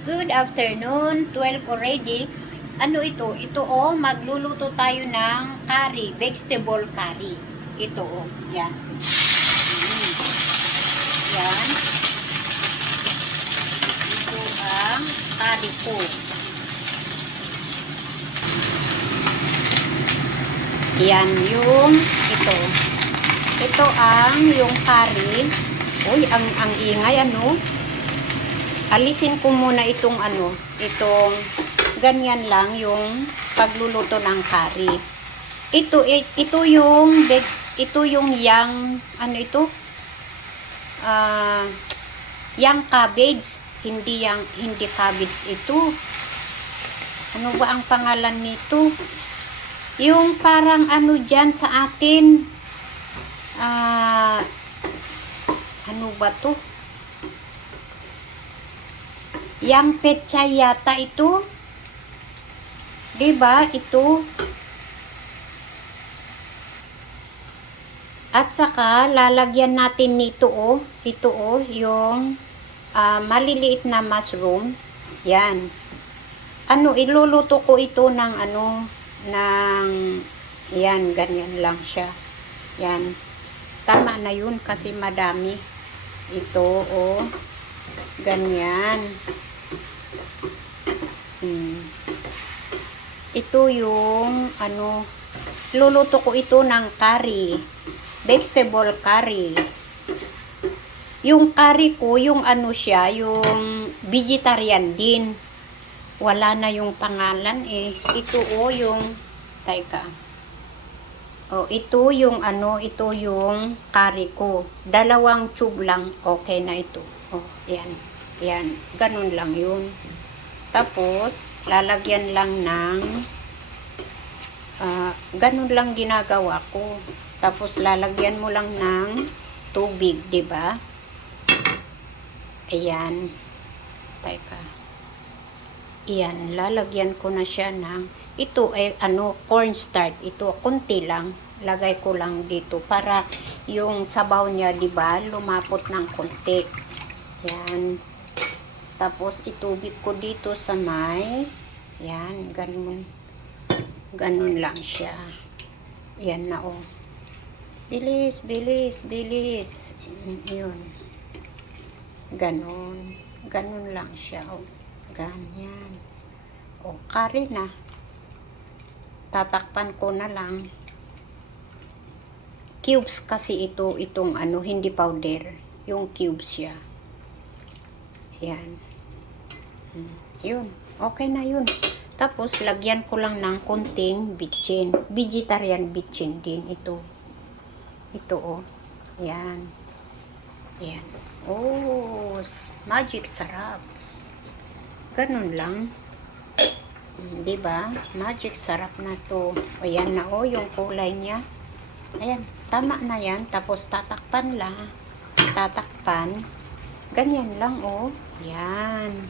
Good afternoon, 12 already. Ano ito? Ito magluluto tayo ng curry, vegetable curry. Ito yan. Yan. Ito ang curry ko. Yan yung ito. Ito ang yung curry. Uy, ang ingay ano. Alisin ko muna itong itong ganyan lang yung pagluluto ng curry. Ito yung yang yang cabbage, hindi cabbage ito. Ano ba ang pangalan nito? Yung parang diyan sa atin. Ano ba to? Yang pechay yata ito. 'Di ba? Ito. At saka lalagyan natin nito ito yung maliliit na mushroom. Yan. Iluluto ko ito ng yan, ganyan lang siya. Yan. Tama na yun kasi madami. Ito ganyan. Ito yung luluto ko ito ng curry, vegetable curry. Yung curry ko, yung siya, yung vegetarian din. Wala na yung pangalan Ito yung teka. Ito yung ito yung curry ko. 2 tube lang, okay na ito. Yan. Yan, ganun lang yun. Tapos lalagyan lang ng ganun lang ginagawa ko. Tapos lalagyan mo lang ng tubig, 'di ba? Ayan. Teka. Ayan, lalagyan ko na siya ng ito ay cornstarch. Ito konti lang. Lagay ko lang dito para yung sabaw niya, 'di ba, lumapot ng konti. Yan. Tapos itubig ko dito sa may yan, ganun lang siya. Yan na bilis yun, ganun lang siya ganyan. Curry na, tatakpan ko na lang. Cubes kasi itong hindi powder, yung cubes siya. Yan. Yun. Okay na yun. Tapos, lagyan ko lang ng konting bitchin. Vegetarian bitchin din ito. Ito, Yan. Yan. Magic sarap. Ganun lang. Diba? Magic sarap na to. Ayan na yung kulay niya. Ayan. Tama na yan. Tapos, tatakpan lang. Tatakpan. Ganyan lang Yan.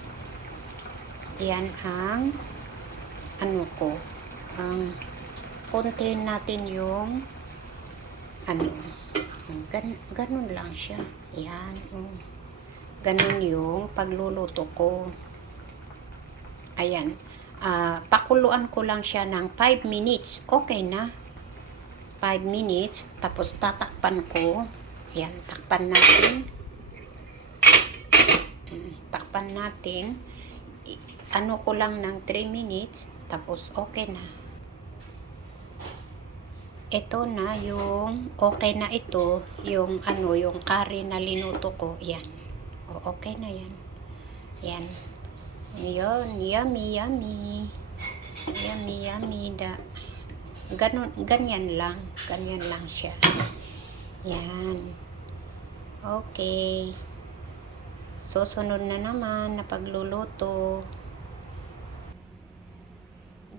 Yan ang ang kontin natin yung ganun lang siya. Yan. Ganun yung pagluluto ko. Ayan. Pakuluan ko lang siya ng 5 minutes. Okay na. 5 minutes. Tapos tatakpan ko. Yan. Takpan natin. Takpan natin. Ko lang ng 3 minutes. Tapos okay na. Ito na yung okay na ito. Yung yung curry na linuto ko. Yan. Okay na yan. Yan. Yun. Yummy. Ganyan lang. Ganyan lang siya. Yan. Okay. Susunod na naman na pagluluto.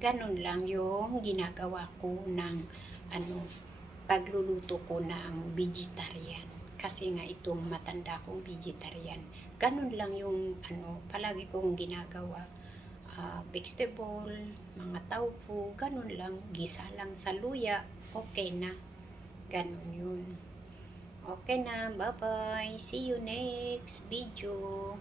Ganun lang yung ginagawa ko ng pagluluto ko ng vegetarian. Kasi nga itong matanda kong vegetarian. Ganun lang yung palagi kong ginagawa. Vegetable, mga tofu, ganun lang. Gisa lang sa luya. Okay na. Ganun yun. Okay na. Bye-bye. See you next video.